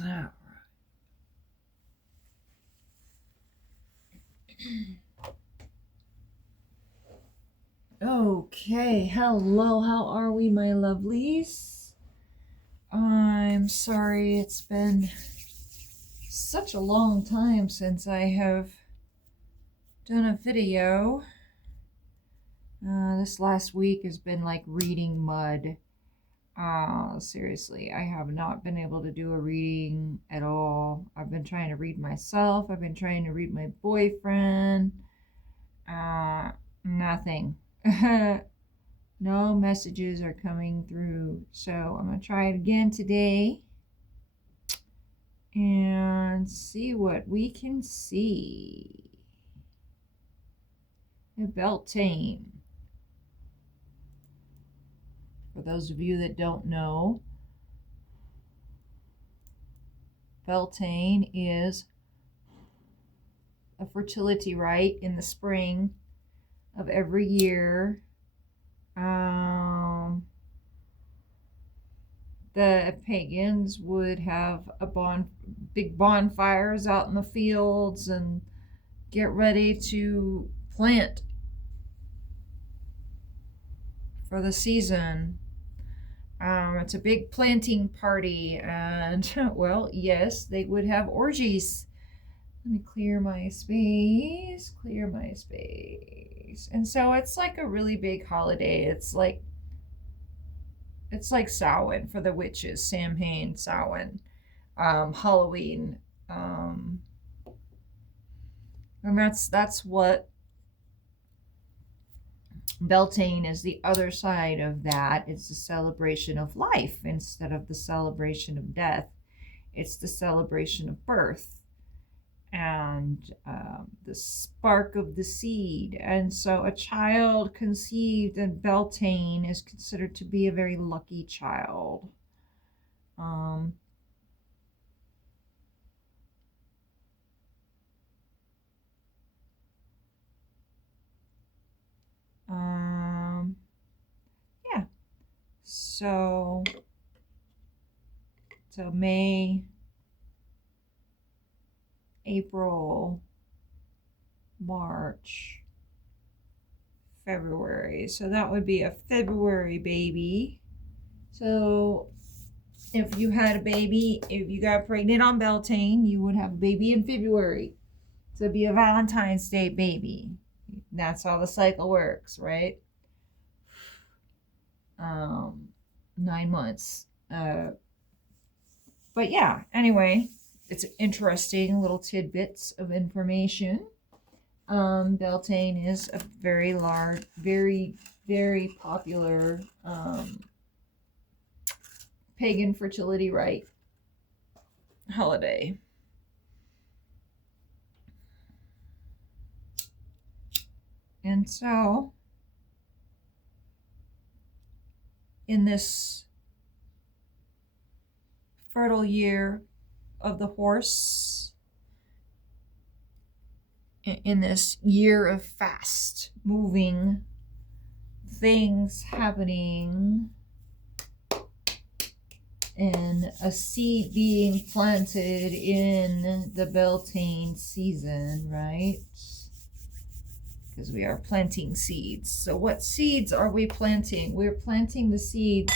Ah. Okay, hello, how are we, my lovelies? I'm sorry it's been such a long time since I have done a video. This last week has been like reading mud. Seriously, I have not been able to do a reading at all. I've been trying to read myself, I've been trying to read my boyfriend. Nothing. No messages are coming through. So I'm going to try it again today and see what we can see. The Beltane. For those of you that don't know, Beltane is a fertility rite in the spring of every year. The pagans would have big bonfires out in the fields and get ready to plant for the season. It's a big planting party, and well, yes, they would have orgies. Let me clear my space. And so it's like a really big holiday. It's like Samhain for the witches, Samhain, Samhain, Halloween, and that's what Beltane is. The other side of that. It's the celebration of life instead of the celebration of death. It's the celebration of birth and the spark of the seed. And so a child conceived in Beltane is considered to be a very lucky child. Um, yeah. So May, April, March, February. So that would be a February baby. So if you had a baby, if you got pregnant on Beltane, you would have a baby in February. So it'd be a Valentine's Day baby. That's how the cycle works, right? 9 months. But yeah, anyway, it's interesting little tidbits of information. Beltane is a very large, very, very popular pagan fertility rite holiday. And so, in this fertile year of the horse, in this year of fast moving things happening, and a seed being planted in the Beltane season, right? Because we are planting seeds. So what seeds are we planting? We're planting the seeds.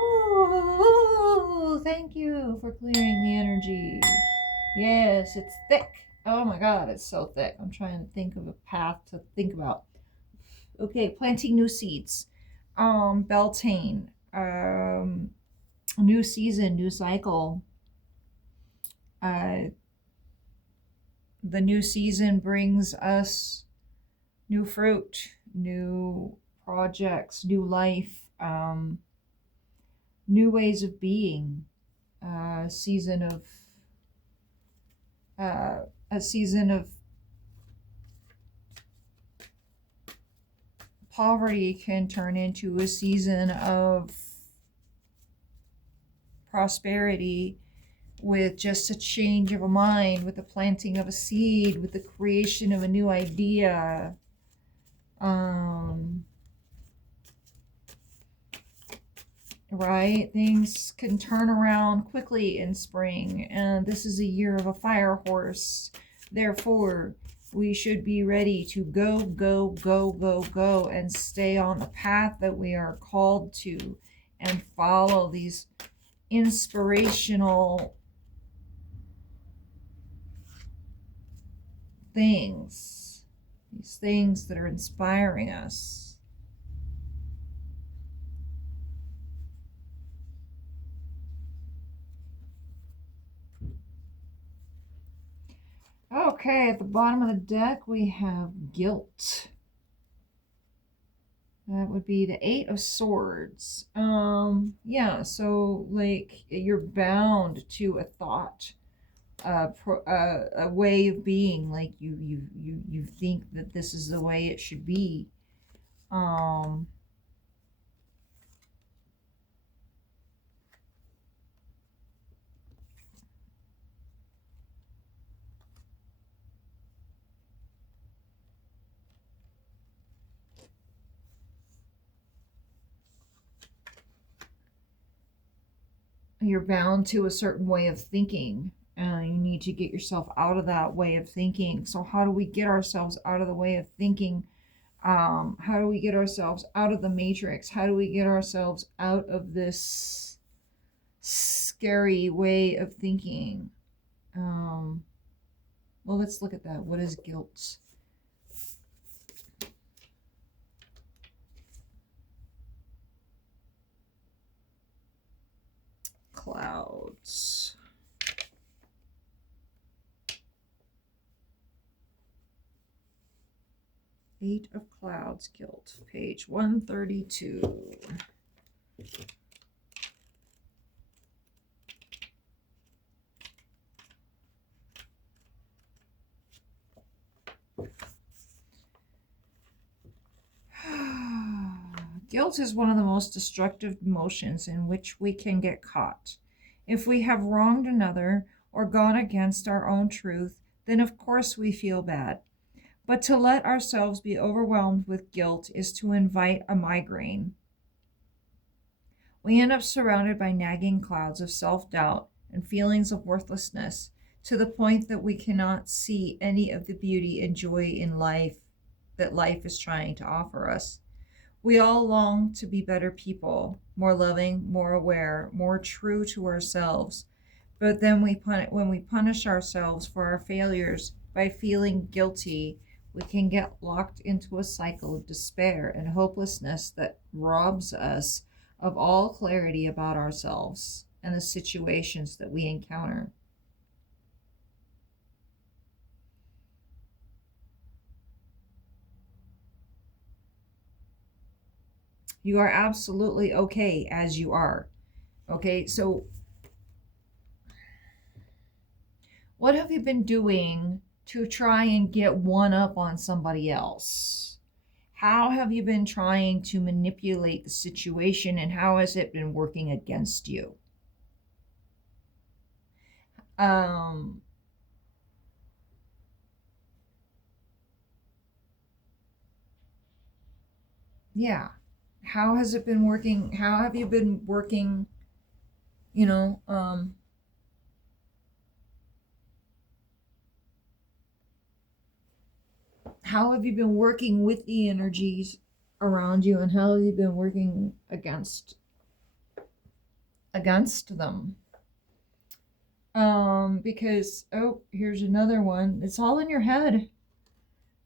Ooh, thank you for clearing the energy. Yes, it's thick. Oh my God, it's so thick. I'm trying to think of a path to think about. Okay, planting new seeds. Beltane. New season, new cycle. The new season brings us new fruit, new projects, new life, new ways of being. A season of poverty can turn into a season of prosperity with just a change of a mind, with the planting of a seed, with the creation of a new idea. right? Things can turn around quickly in spring, and this is a year of a fire horse. Therefore, we should be ready to go, go, go, go, go, and stay on the path that we are called to and follow these inspirational things, these things that are inspiring us. Okay, at the bottom of the deck, we have guilt. That would be the Eight of Swords. Yeah, so like you're bound to a thought, a way of being. Like you think that this is the way it should be. Um, you're bound to a certain way of thinking, and you need to get yourself out of that way of thinking. So how do we get ourselves out of the way of thinking? How do we get ourselves out of the matrix? How do we get ourselves out of this scary way of thinking? Well, let's look at that. What is guilt? Clouds. Eight of Clouds, guilt. Page 132. Guilt is one of the most destructive emotions in which we can get caught. If we have wronged another or gone against our own truth, then of course we feel bad. But to let ourselves be overwhelmed with guilt is to invite a migraine. We end up surrounded by nagging clouds of self doubt and feelings of worthlessness to the point that we cannot see any of the beauty and joy in life that life is trying to offer us. We all long to be better people, more loving, more aware, more true to ourselves. But then when we punish ourselves for our failures by feeling guilty, we can get locked into a cycle of despair and hopelessness that robs us of all clarity about ourselves and the situations that we encounter. You are absolutely okay as you are. Okay, so what have you been doing to try and get one up on somebody else? How have you been trying to manipulate the situation, and how has it been working against you? Um, yeah. How has it been working? How have you been working, you know, how have you been working with the energies around you, and how have you been working against them? Because oh, here's another one. It's all in your head.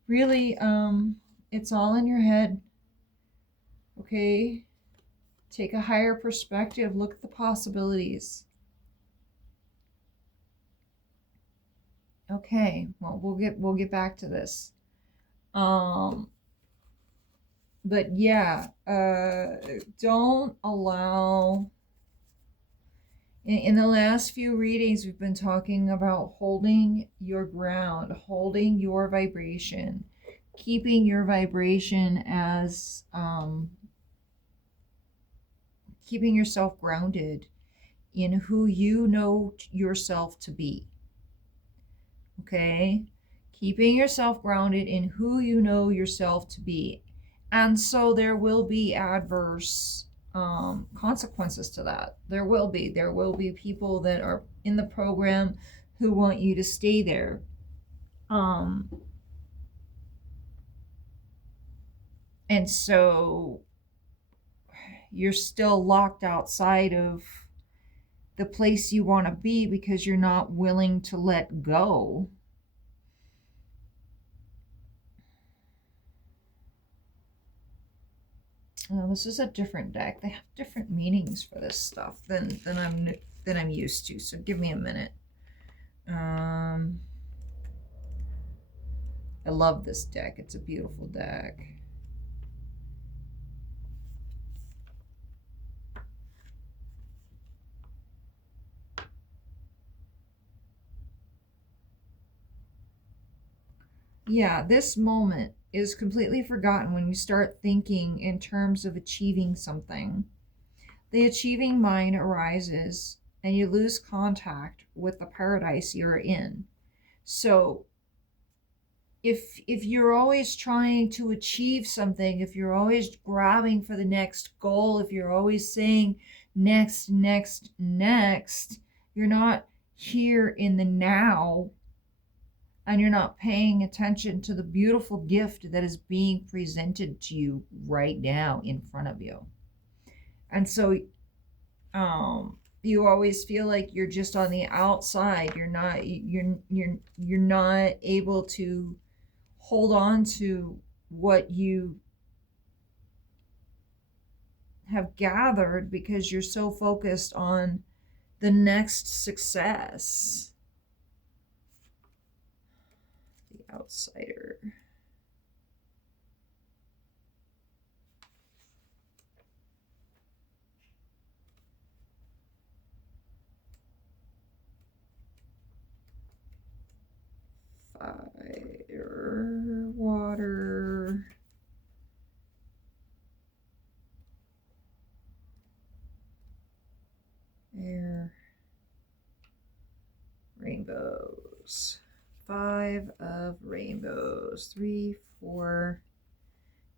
Really, it's all in your head. Okay? Take a higher perspective, look at the possibilities. Okay, well we'll get back to this. Um but yeah, don't allow in the last few readings, we've been talking about holding your ground, holding your vibration, keeping your vibration as keeping yourself grounded in who you know yourself to be. Okay? Keeping yourself grounded in who you know yourself to be. And so there will be adverse consequences to that. There will be people that are in the program who want you to stay there. And so you're still locked outside of the place you want to be because you're not willing to let go. This is a different deck. They have different meanings for this stuff than I'm used to. So give me a minute. I love this deck. It's a beautiful deck. Yeah, this moment is completely forgotten when you start thinking in terms of achieving something. The achieving mind arises and you lose contact with the paradise you're in. So if you're always trying to achieve something, if you're always grabbing for the next goal, if you're always saying next, next, next, you're not here in the now, and you're not paying attention to the beautiful gift that is being presented to you right now in front of you. And so you always feel like you're just on the outside. You're not able to hold on to what you have gathered because you're so focused on the next success. The outsider. Fire, water, air, rainbows. 5 of rainbows. 3, 4,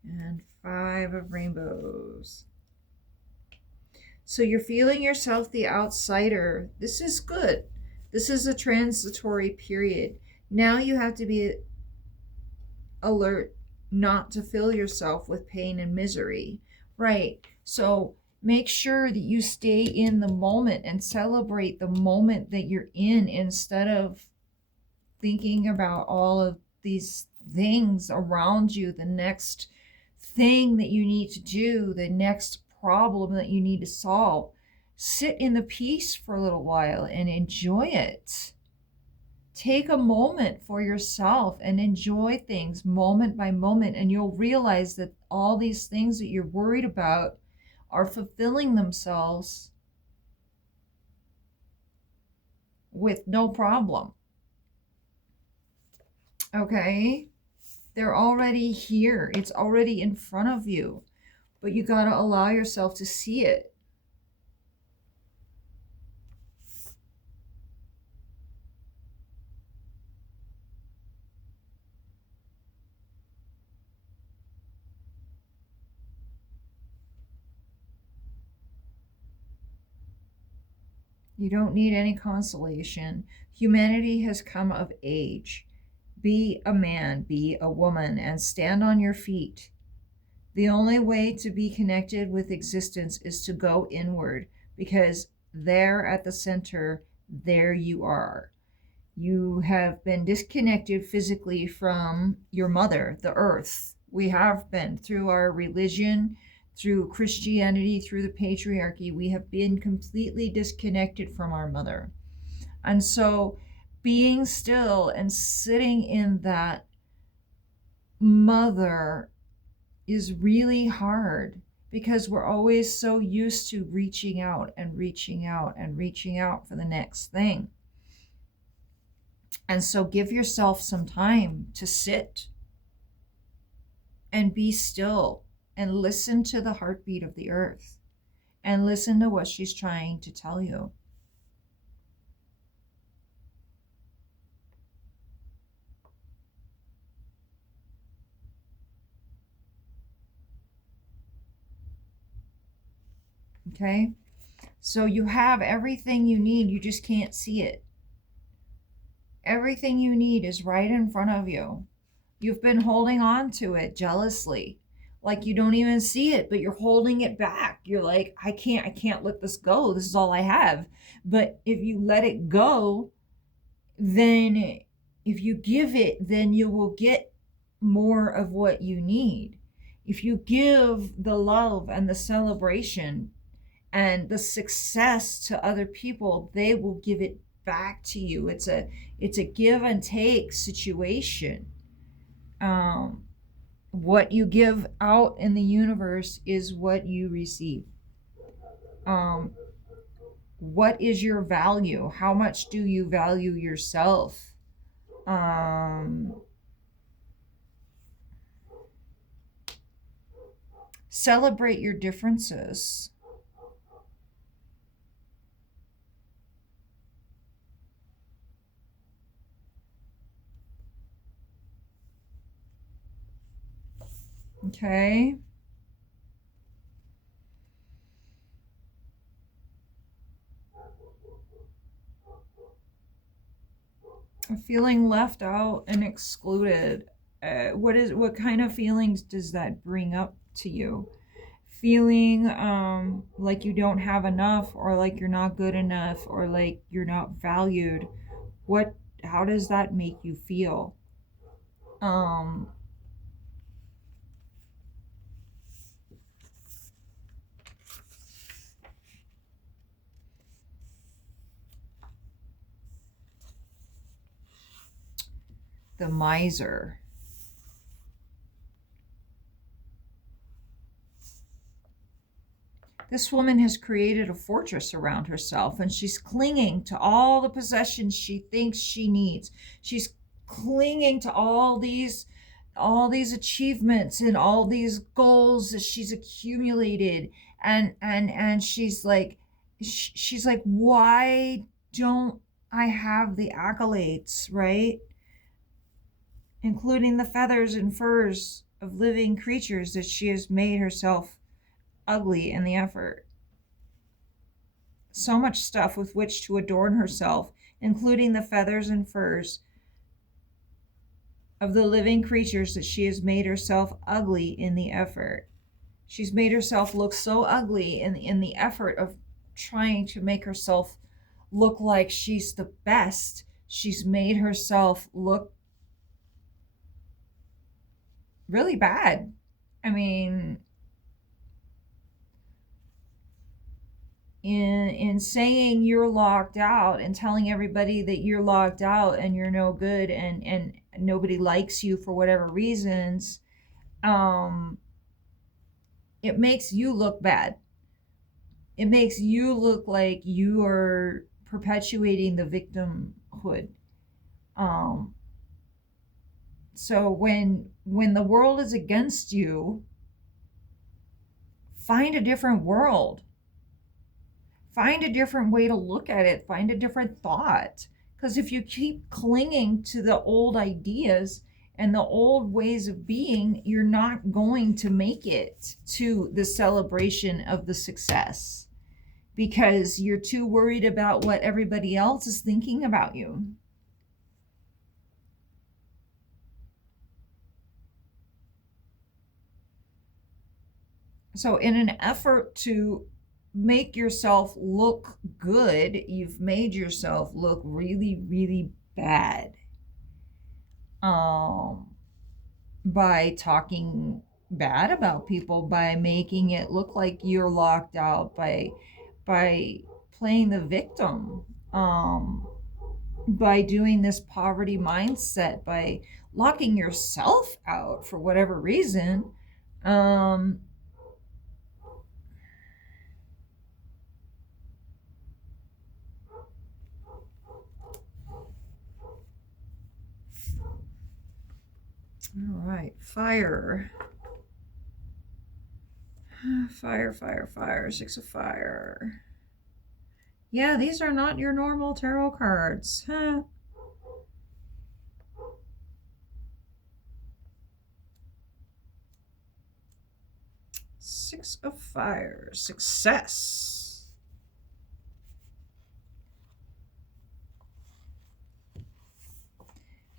and 5 of rainbows. So you're feeling yourself the outsider. This is good. This is a transitory period. Now you have to be alert not to fill yourself with pain and misery. Right. So make sure that you stay in the moment and celebrate the moment that you're in instead of thinking about all of these things around you, the next thing that you need to do, the next problem that you need to solve. Sit in the peace for a little while and enjoy it. Take a moment for yourself and enjoy things moment by moment, and you'll realize that all these things that you're worried about are fulfilling themselves with no problem. Okay? They're already here. It's already in front of you. But you got to allow yourself to see it. You don't need any consolation. Humanity has come of age. Be a man, be a woman, and stand on your feet. The only way to be connected with existence is to go inward, because there at the center, there you are. You have been disconnected physically from your mother, the earth. We have been, through our religion, through Christianity, through the patriarchy. We have been completely disconnected from our mother. And so being still and sitting in that mother is really hard, because we're always so used to reaching out and reaching out and reaching out for the next thing. And so give yourself some time to sit and be still and listen to the heartbeat of the earth and listen to what she's trying to tell you. Okay? So you have everything you need, you just can't see it. Everything you need is right in front of you. You've been holding on to it jealously. Like you don't even see it, but you're holding it back. You're like, I can't let this go. This is all I have. But if you let it go, then if you give it, then you will get more of what you need. If you give the love and the celebration and the success to other people, they will give it back to you. It's a give and take situation. What you give out in the universe is what you receive. What is your value? How much do you value yourself? Celebrate your differences. Okay. Feeling left out and excluded. What kind of feelings does that bring up to you? Feeling like you don't have enough, or like you're not good enough, or like you're not valued. What How does that make you feel? Um the miser. This woman has created a fortress around herself, and she's clinging to all the possessions she thinks she needs. She's clinging to all these achievements and all these goals that she's accumulated, and she's like, why don't I have the accolades, right? Including the feathers and furs of living creatures that she has made herself ugly in the effort. So much stuff with which to adorn herself, including the feathers and furs of the living creatures that she has made herself ugly in the effort. She's made herself look so ugly in the effort of trying to make herself look like she's the best. She's made herself look really bad. I mean, in saying you're locked out and telling everybody that you're locked out and you're no good, and nobody likes you for whatever reasons, um it makes you look bad. It makes you look like you are perpetuating the victimhood. um so when the world is against you, find a different world. Find a different way to look at it. Find a different thought. Because if you keep clinging to the old ideas and the old ways of being, you're not going to make it to the celebration of the success, because you're too worried about what everybody else is thinking about you. So, in an effort to make yourself look good, you've made yourself look really, really bad. Um, by talking bad about people, by making it look like you're locked out, by playing the victim, by doing this poverty mindset, by locking yourself out for whatever reason. um all right, fire. Fire, fire, fire. Six of fire. Yeah, these are not your normal tarot cards, huh? Six of fire. Success.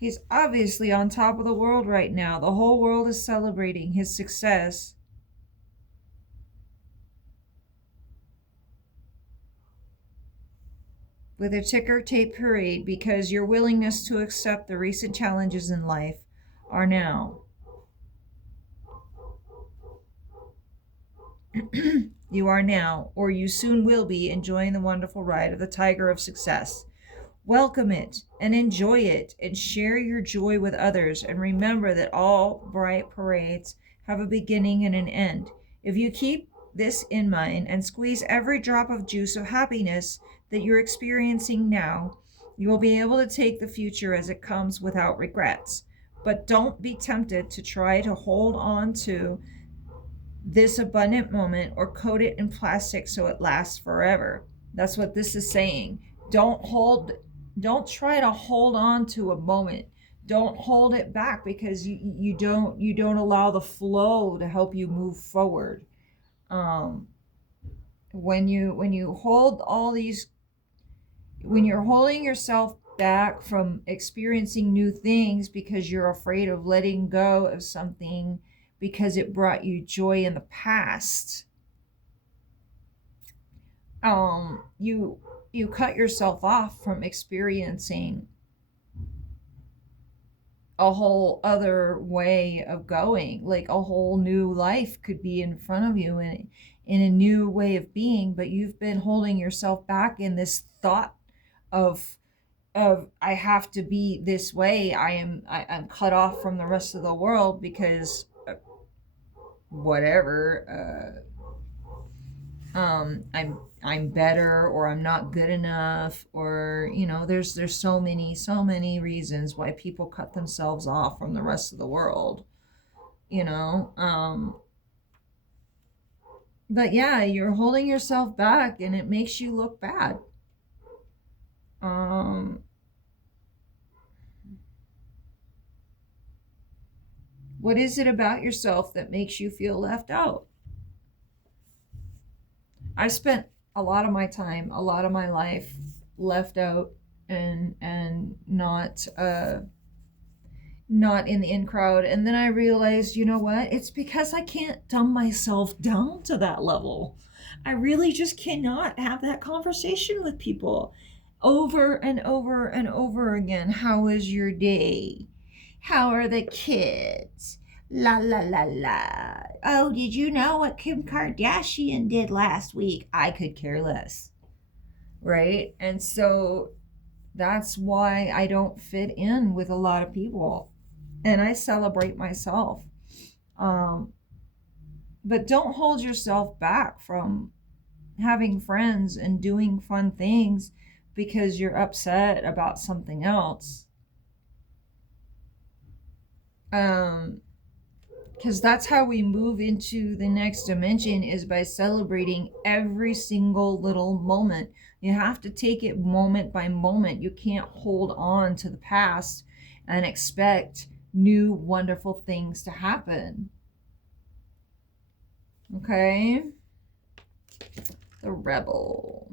He's obviously on top of the world right now. The whole world is celebrating his success. With a ticker tape parade, because your willingness to accept the recent challenges in life are now. You are now, or you soon will be, enjoying the wonderful ride of the Tiger of Success. Welcome it and enjoy it and share your joy with others. And remember that all bright parades have a beginning and an end. If you keep this in mind and squeeze every drop of juice of happiness that you're experiencing now, you will be able to take the future as it comes without regrets. But don't be tempted to try to hold on to this abundant moment or coat it in plastic so it lasts forever. That's what this is saying. Don't try to hold on to a moment. Don't hold it back, because you don't allow the flow to help you move forward. When you hold all these, when you're holding yourself back from experiencing new things because you're afraid of letting go of something because it brought you joy in the past, you cut yourself off from experiencing a whole other way of going. Like a whole new life could be in front of you in a new way of being, but you've been holding yourself back in this thought of I have to be this way. I'm cut off from the rest of the world because whatever, I'm better, or I'm not good enough, or there's so many reasons why people cut themselves off from the rest of the world. But yeah, you're holding yourself back and it makes you look bad. What is it about yourself that makes you feel left out? I spent a lot of my time, a lot of my life left out and not in the in crowd. And then I realized, you know what? It's because I can't dumb myself down to that level. I really just cannot have that conversation with people over and over and over again. How was your day? How are the kids? La la la la. Oh, did you know what Kim Kardashian did last week? I could care less. Right? And so that's why I don't fit in with a lot of people. And I celebrate myself. But don't hold yourself back from having friends and doing fun things because you're upset about something else. Because that's how we move into the next dimension, is by celebrating every single little moment. You have to take it moment by moment. You can't hold on to the past and expect new wonderful things to happen. Okay? The Rebel.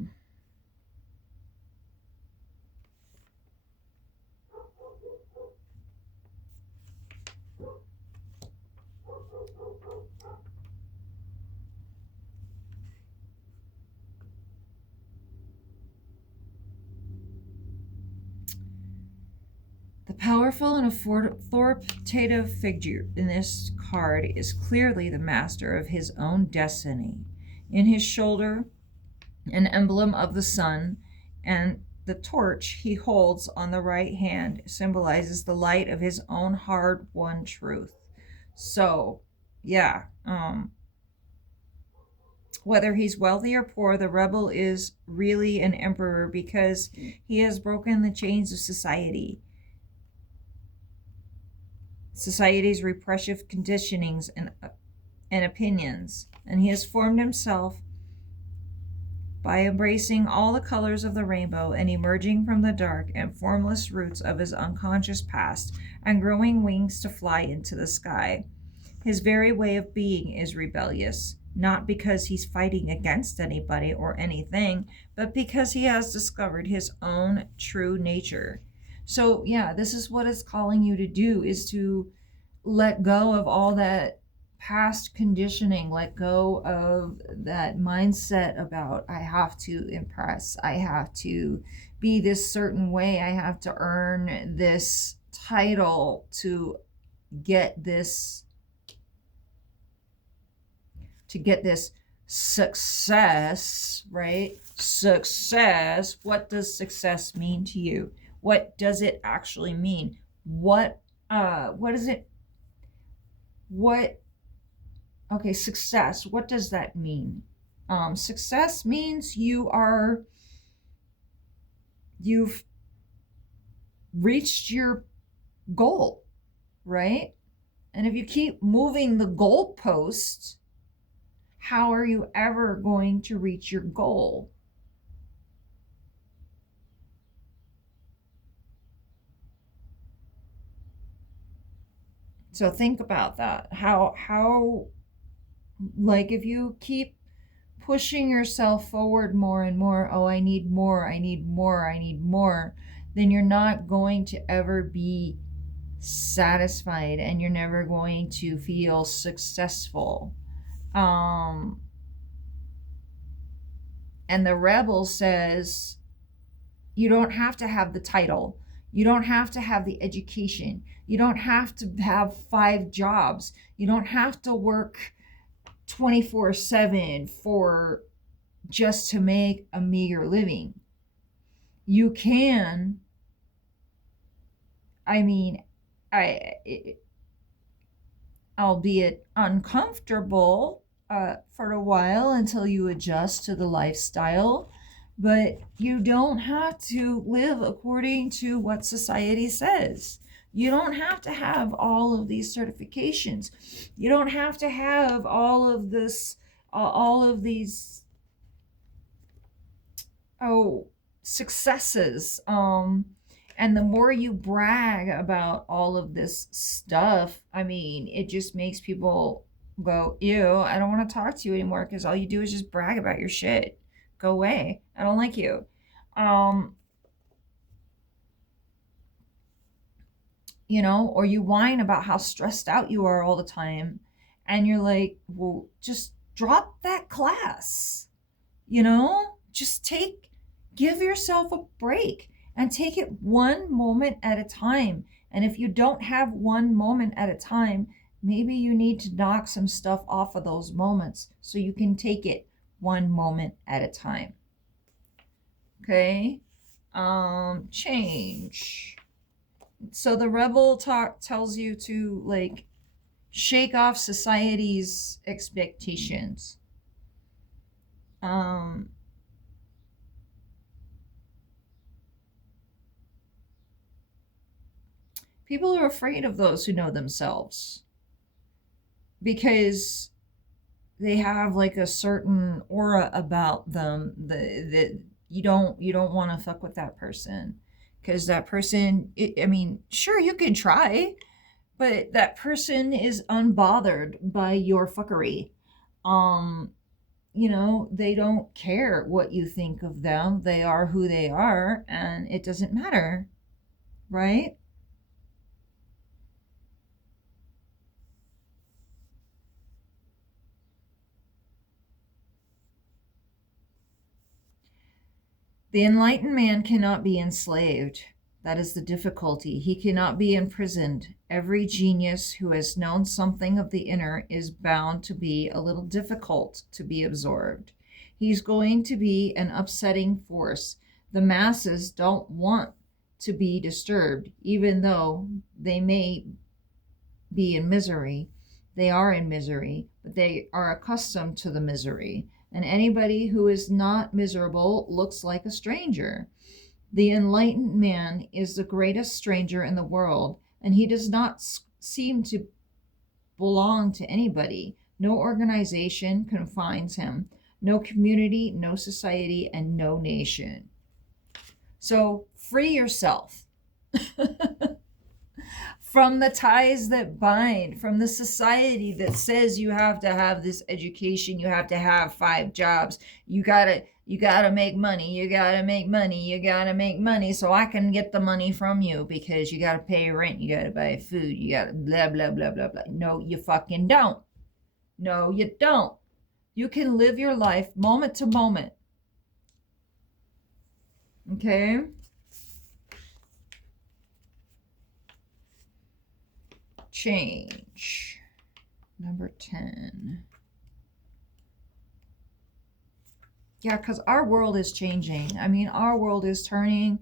The powerful and authoritative figure in this card is clearly the master of his own destiny. In his shoulder, an emblem of the sun, and the torch he holds on the right hand symbolizes the light of his own hard-won truth. So, yeah, whether he's wealthy or poor, the rebel is really an emperor because he has broken the chains of society's repressive conditionings and opinions, and he has formed himself by embracing all the colors of the rainbow and emerging from the dark and formless roots of his unconscious past and growing wings to fly into the sky. His very way of being is rebellious, not because he's fighting against anybody or anything, but because he has discovered his own true nature. So yeah, this is what it's calling you to do, is to let go of all that past conditioning, let go of that mindset about I have to impress, I have to be this certain way, I have to earn this title to get this success, right? Success. What does success mean to you? What does it actually mean? What is it? What Okay, success. What does that mean? Success means you've reached your goal, right? And if you keep moving the goalpost, how are you ever going to reach your goal? So think about that. How like if you keep pushing yourself forward more and more, oh, I need more, I need more, I need more, then you're not going to ever be satisfied and you're never going to feel successful. And the rebel says, you don't have to have the title. You don't have to have the education. You don't have to have 5 jobs. You don't have to work 24/7 for just to make a meager living. You can, I mean, albeit uncomfortable for a while until you adjust to the lifestyle, but you don't have to live according to what society says. You don't have to have all of these certifications. You don't have to have all of these successes. And the more you brag about all of this stuff, I mean, it just makes people go, ew, I don't want to talk to you anymore, because all you do is just brag about your shit. Go away. I don't like you. Or you whine about how stressed out you are all the time. And you're like, well, just drop that class. Just give yourself a break and take it one moment at a time. And if you don't have one moment at a time, maybe you need to knock some stuff off of those moments so you can take it one moment at a time. Okay? Change. So the rebel tells you to shake off society's expectations. People are afraid of those who know themselves because they have a certain aura about them that you don't want to fuck with that person, because that person, sure, you can try, but that person is unbothered by your fuckery. They don't care what you think of them. They are who they are, and it doesn't matter, right? The enlightened man cannot be enslaved. That is the difficulty. He cannot be imprisoned. Every genius who has known something of the inner is bound to be a little difficult to be absorbed. He's going to be an upsetting force. The masses don't want to be disturbed, even though they may be in misery. They are in misery, but they are accustomed to the misery. And anybody who is not miserable looks like a stranger. The enlightened man is the greatest stranger in the world, and he does not seem to belong to anybody. No organization confines him, no community, no society, and no nation. So free yourself. from the ties that bind, from the society that says you have to have this education, you have to have 5 jobs, you gotta make money, you gotta make money, you gotta make money so I can get the money from you, because you gotta pay rent, you gotta buy food, you gotta blah blah blah blah blah. No, you fucking don't. No, you don't. You can live your life moment to moment. Okay? Change. Number 10. Yeah, because our world is changing. I mean, our world is turning.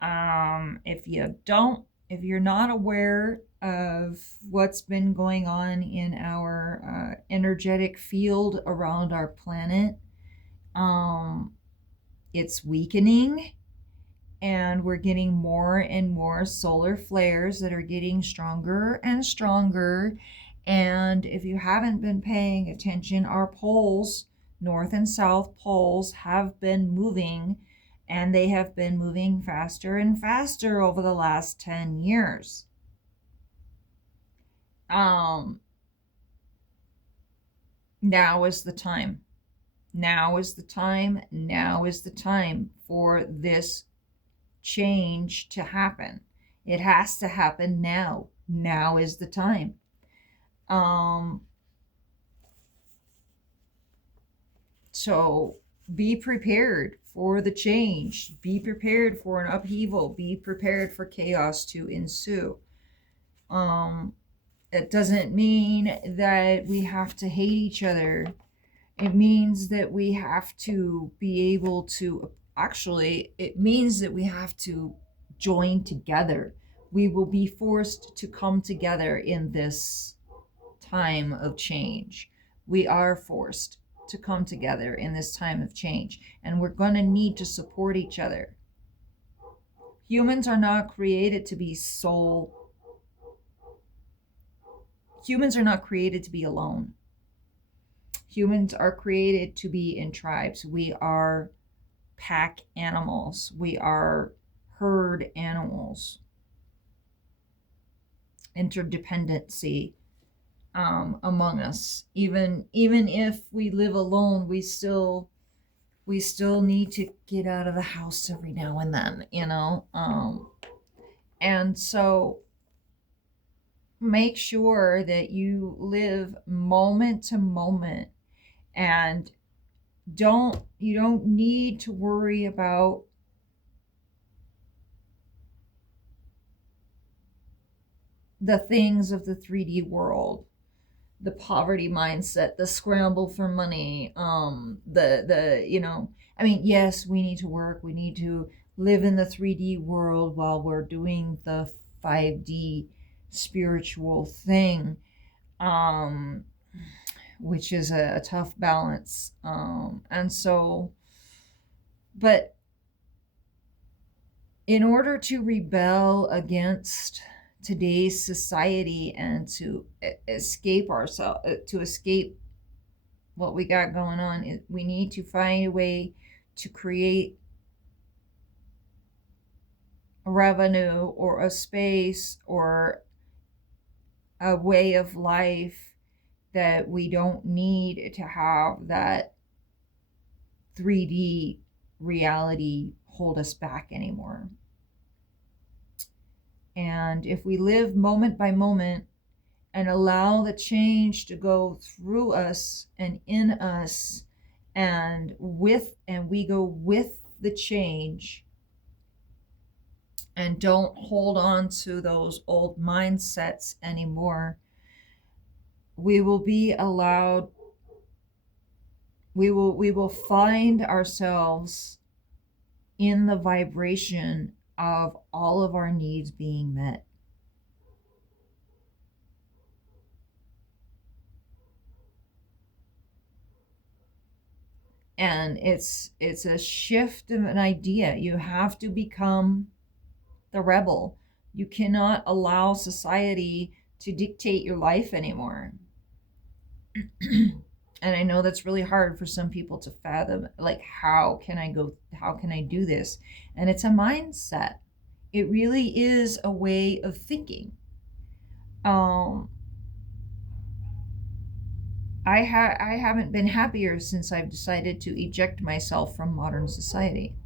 If you're not aware of what's been going on in our energetic field around our planet, it's weakening, and we're getting more and more solar flares that are getting stronger and stronger. And if you haven't been paying attention, our poles, north and south poles, have been moving, and they have been moving faster and faster over the last 10 years. Now is the time. Now is the time. Now is the time for this change to happen. It has to happen now. Now is the time. So be prepared for the change. Be prepared for an upheaval. Be prepared for chaos to ensue. It doesn't mean that we have to hate each other. It means that we have to be able to, actually, it means that we have to join together. We will be forced to come together in this time of change. We are forced to come together in this time of change, and we're going to need to support each other. Humans are not created to be Humans are not created to be alone. Humans are created to be in tribes. We are pack animals. We are herd animals. Interdependency among us. Even if we live alone, we still need to get out of the house every now and then, and so make sure that you live moment to moment, and you don't need to worry about the things of the 3D world, the poverty mindset, the scramble for money, yes, we need to work, we need to live in the 3D world while we're doing the 5D spiritual thing, which is a tough balance. But in order to rebel against today's society and to escape what we got going on, we need to find a way to create a revenue or a space or a way of life that we don't need to have that 3D reality hold us back anymore. And if we live moment by moment and allow the change to go through us and in us, and we go with the change, and don't hold on to those old mindsets anymore, we will be allowed, we will find ourselves in the vibration of all of our needs being met. And it's a shift of an idea. You have to become the rebel. You cannot allow society to dictate your life anymore. And I know that's really hard for some people to fathom, like, how can I do this? And it's a mindset. It really is a way of thinking. Um, I haven't been happier since I've decided to eject myself from modern society.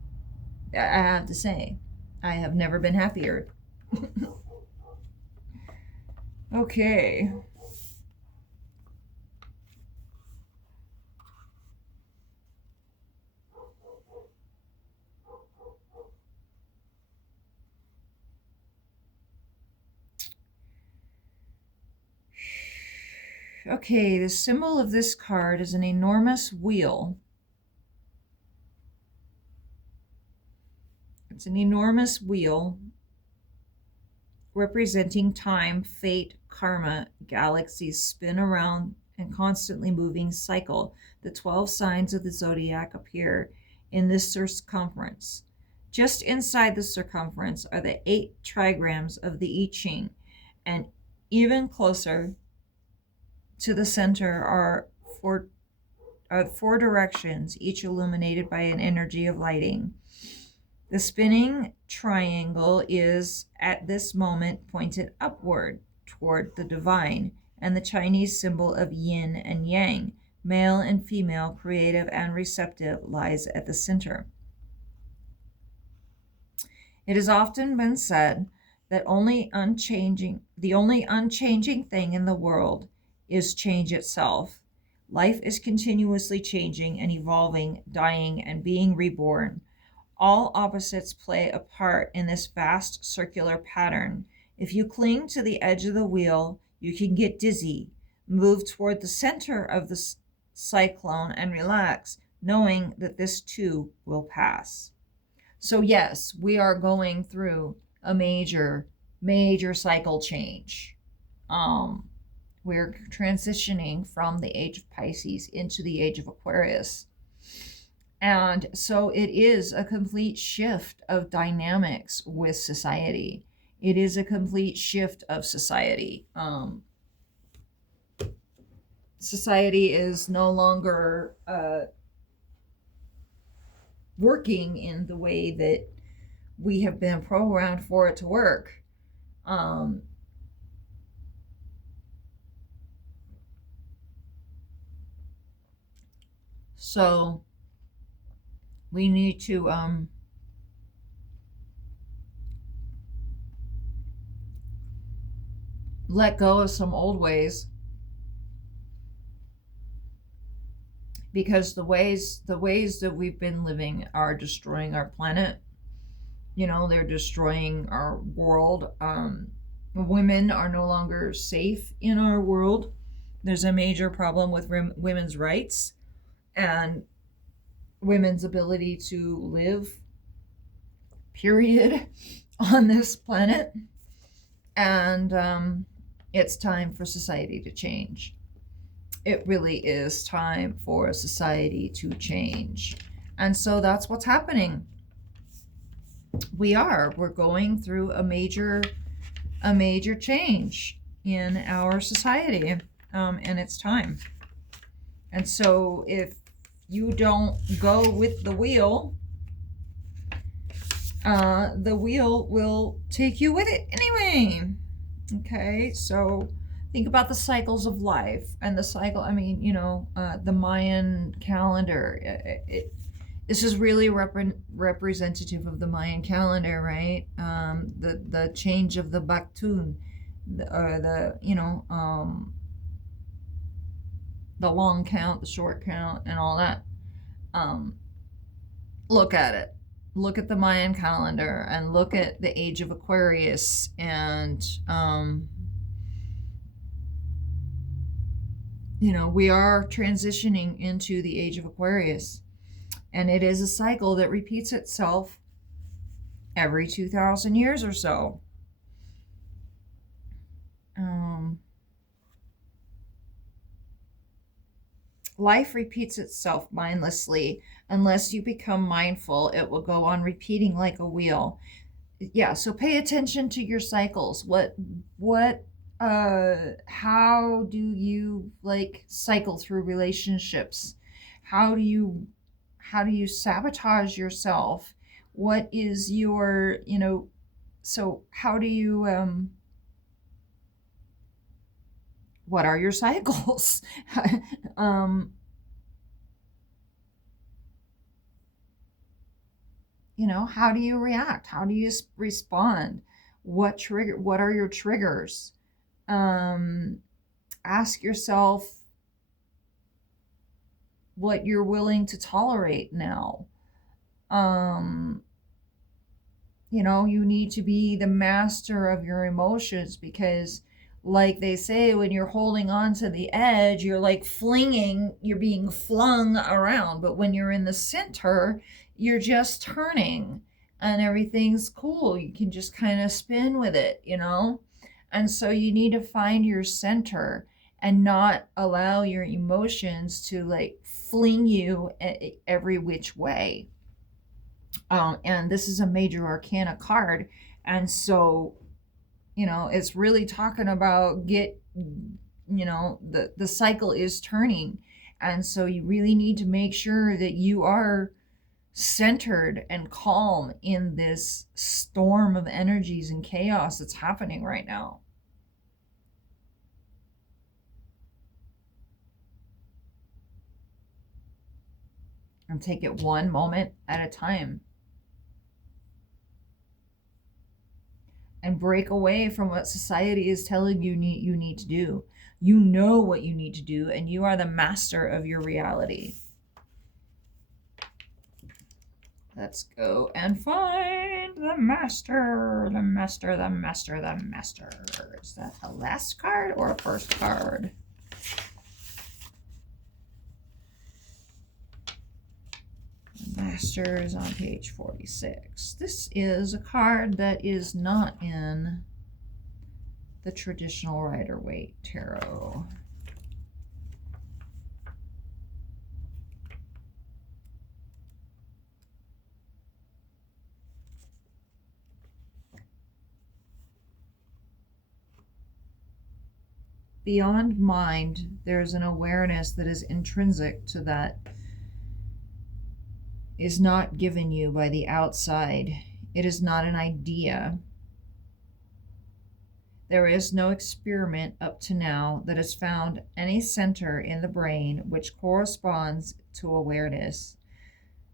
I have to say, I have never been happier. Okay. Okay, the symbol of this card is an enormous wheel. It's an enormous wheel representing time, fate, karma. Galaxies spin around and constantly moving cycle. The 12 signs of the zodiac appear in this circumference. Just inside the circumference are the 8 trigrams of the I Ching, and even closer to the center are four directions, each illuminated by an energy of lighting. The spinning triangle is at this moment pointed upward toward the divine, and the Chinese symbol of yin and yang, male and female, creative and receptive, lies at the center. It has often been said that the only unchanging thing in the world is change itself. Life is continuously changing and evolving, dying and being reborn. All opposites play a part in this vast circular pattern. If you cling to the edge of the wheel, you can get dizzy. Move toward the center of the cyclone and relax, knowing that this too will pass. So, yes, we are going through a major cycle change. Um, we're transitioning from the age of Pisces into the age of Aquarius. And so it is a complete shift of dynamics with society. It is a complete shift of society. Society is no longer working in the way that we have been programmed for it to work. Um, so we need to let go of some old ways, because the ways that we've been living are destroying our planet. They're destroying our world. Women are no longer safe in our world. There's a major problem with women's rights and women's ability to live, period, on this planet. And it's time for society to change. It really is time for society to change. And so that's what's happening. We're going through a major change in our society, and it's time. And so if you don't go with the wheel will take you with it anyway. Okay, so think about the cycles of life and the cycle. The Mayan calendar. This is really representative of the Mayan calendar, right? The change of the Baktun, the long count, the short count, and all that. Look at it. Look at the Mayan calendar and look at the age of Aquarius, and we are transitioning into the age of Aquarius. And it is a cycle that repeats itself every 2,000 years or so. Life repeats itself mindlessly. Unless you become mindful, it will go on repeating like a wheel. Yeah, so pay attention to your cycles. How do you cycle through relationships? How do you sabotage yourself? What is your, so how do you what are your cycles? um, how do you react? How do you respond? What are your triggers? Um, Ask yourself what you're willing to tolerate now. Um, you need to be the master of your emotions, because like they say, when you're holding on to the edge, you're like you're being flung around, but when you're in the center, you're just turning and everything's cool. You can just kind of spin with it. And so you need to find your center and not allow your emotions to like fling you every which way. And this is a major arcana card. And so, it's really talking about the cycle is turning. And so you really need to make sure that you are centered and calm in this storm of energies and chaos that's happening right now. And take it one moment at a time. And break away from what society is telling you need to do. You know what you need to do, and you are the master of your reality. Let's go and find the master, the master, the master, the master. Is that a last card or a first card? Master is on page 46. This is a card that is not in the traditional Rider-Waite Tarot. Beyond mind, there's an awareness that is intrinsic to that, is not given you by the outside. It is not an idea. There is no experiment up to now that has found any center in the brain which corresponds to awareness.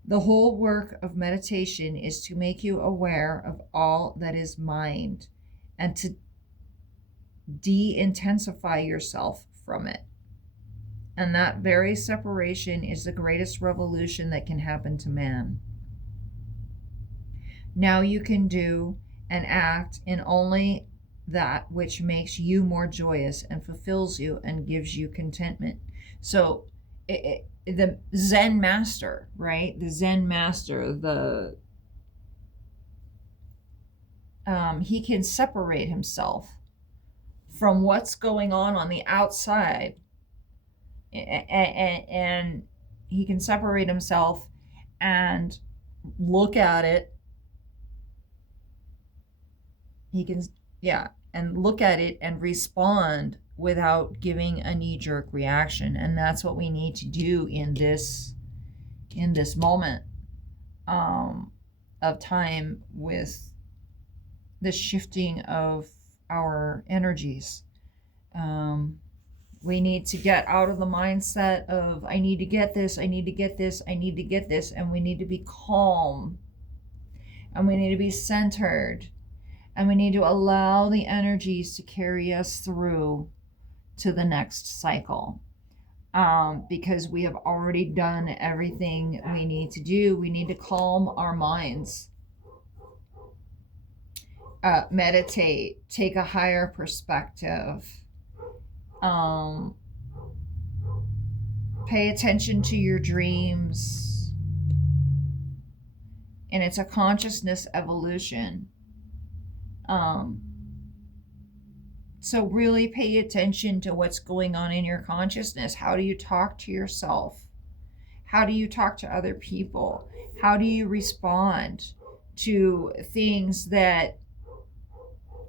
The whole work of meditation is to make you aware of all that is mind and to de-intensify yourself from it. And that very separation is the greatest revolution that can happen to man. Now you can do and act in only that which makes you more joyous and fulfills you and gives you contentment. So the Zen master, right? The Zen master, he can separate himself from what's going on the outside, and he can separate himself and look at it. He can, and look at it and respond without giving a knee-jerk reaction. And that's what we need to do in this moment of time, with the shifting of our energies. We need to get out of the mindset of, I need to get this, I need to get this, I need to get this, and we need to be calm, and we need to be centered, and we need to allow the energies to carry us through to the next cycle. Because we have already done everything we need to do. We need to calm our minds. Meditate, take a higher perspective. Pay attention to your dreams. And it's a consciousness evolution. So really pay attention to what's going on in your consciousness. How do you talk to yourself? How do you talk to other people? How do you respond to things that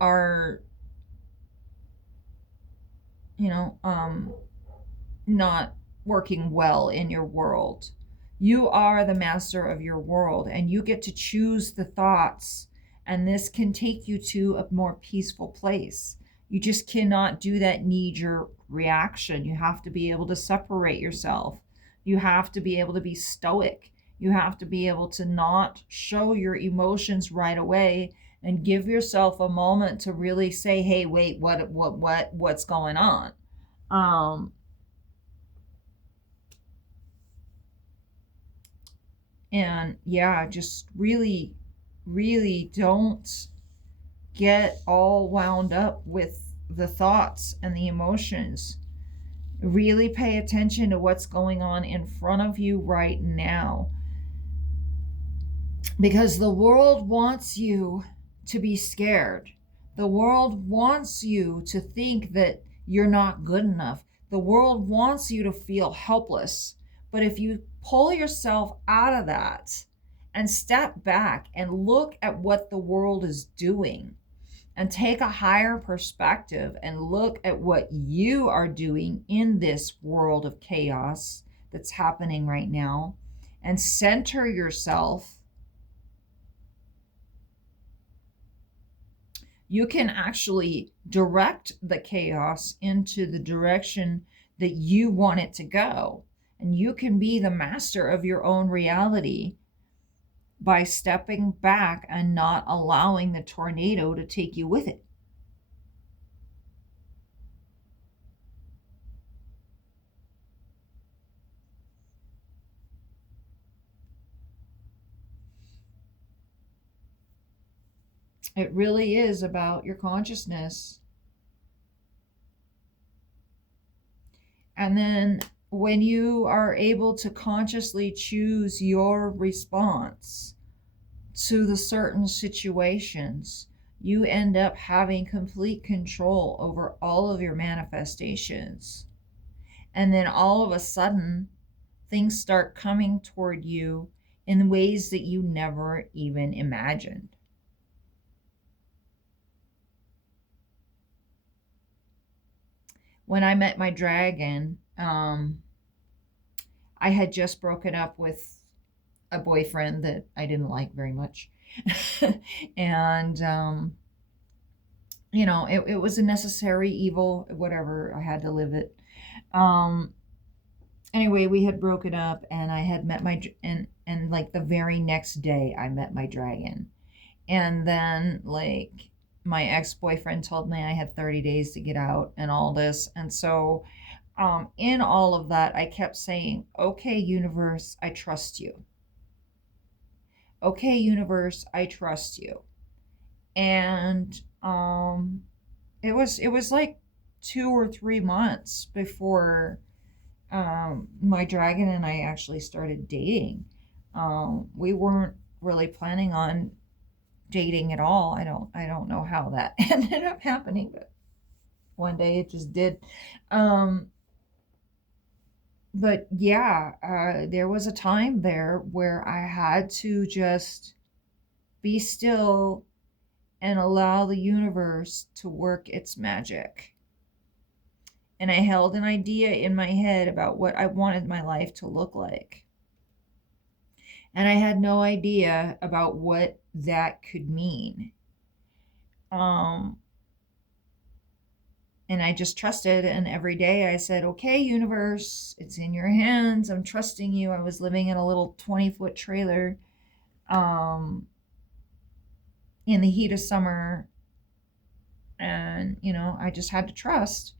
are, not working well in your world? You are the master of your world, and you get to choose the thoughts, and this can take you to a more peaceful place. You just cannot do that knee-jerk reaction. You have to be able to separate yourself. You have to be able to be stoic. You have to be able to not show your emotions right away and give yourself a moment to really say, "Hey, wait, what's going on?" Um, and yeah, just really, really don't get all wound up with the thoughts and the emotions. Really pay attention to what's going on in front of you right now. Because the world wants you to be scared. The world wants you to think that you're not good enough. The world wants you to feel helpless. But if you pull yourself out of that and step back and look at what the world is doing, and take a higher perspective and look at what you are doing in this world of chaos that's happening right now, and center yourself, you can actually direct the chaos into the direction that you want it to go. And you can be the master of your own reality by stepping back and not allowing the tornado to take you with it. It really is about your consciousness. And then when you are able to consciously choose your response to the certain situations, you end up having complete control over all of your manifestations. And then all of a sudden, things start coming toward you in ways that you never even imagined. When I met my dragon, I had just broken up with a boyfriend that I didn't like very much. And, it was a necessary evil, whatever. I had to live it. Um, anyway, we had broken up, and I had met and like the very next day, I met my dragon. And then, like, my ex-boyfriend told me I had 30 days to get out and all this. And so, in all of that, I kept saying, "Okay, universe, I trust you. Okay, universe, I trust you." And it was like 2 or 3 months before my dragon and I actually started dating. We weren't really planning on dating at all. I don't know how that ended up happening, but one day it just did. Um, but yeah, there was a time there where I had to just be still and allow the universe to work its magic. And I held an idea in my head about what I wanted my life to look like. And I had no idea about what that could mean. Um, and I just trusted. And every day I said, "Okay, universe, it's in your hands. I'm trusting you." I was living in a little 20-foot trailer um, in the heat of summer. And, I just had to trust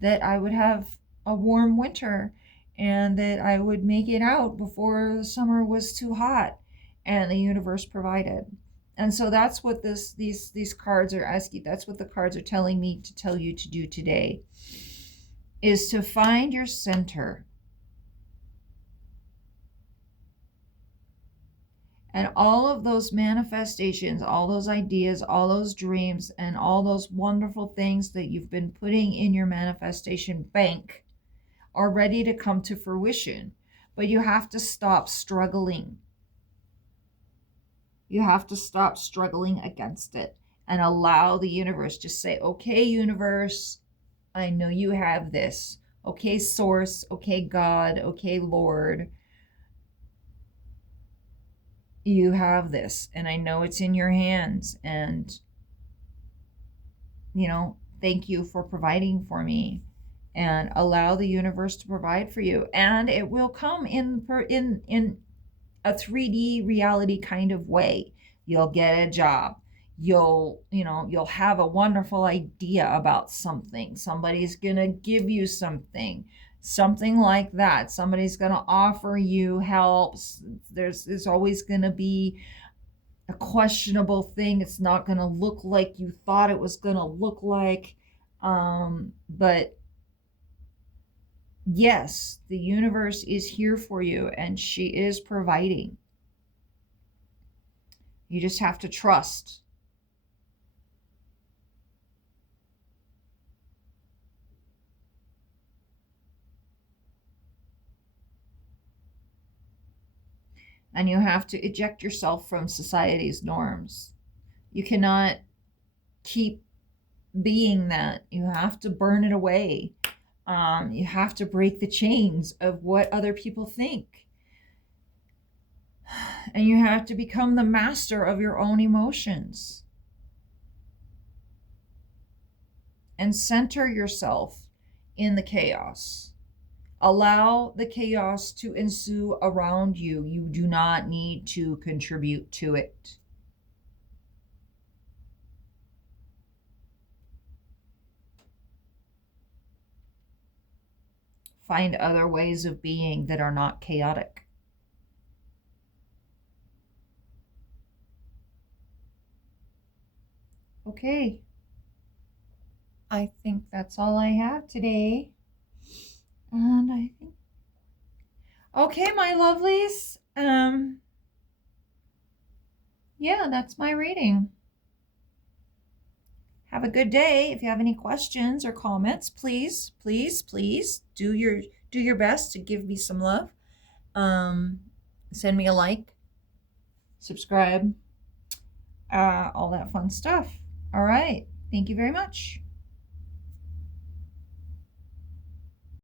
that I would have a warm winter and that I would make it out before the summer was too hot. And the universe provided. And so that's what these cards are asking. That's what the cards are telling me to tell you to do today, is to find your center. And all of those manifestations, all those ideas, all those dreams, and all those wonderful things that you've been putting in your manifestation bank are ready to come to fruition. But you have to stop struggling. You have to stop struggling against it and allow the universe to say, "Okay, universe, I know you have this. Okay, source. Okay, God. Okay, Lord. You have this, and I know it's in your hands. And, thank you for providing for me, and allow the universe to provide for you, and it will come in a 3D reality kind of way. You'll get a job. You'll have a wonderful idea about something. Somebody's going to give you something like that. Somebody's going to offer you help. There's always going to be a questionable thing. It's not going to look like you thought it was going to look like. But yes, the universe is here for you and she is providing. You just have to trust. And you have to eject yourself from society's norms. You cannot keep being that. You have to burn it away. You have to break the chains of what other people think. And you have to become the master of your own emotions. And center yourself in the chaos. Allow the chaos to ensue around you. You do not need to contribute to it. Find other ways of being that are not chaotic. Okay. I think that's all I have today. And I think, okay, my lovelies. Yeah, that's my reading. Have a good day. If you have any questions or comments, please do your best to give me some love. Send me a like, subscribe, all that fun stuff. All right. Thank you very much.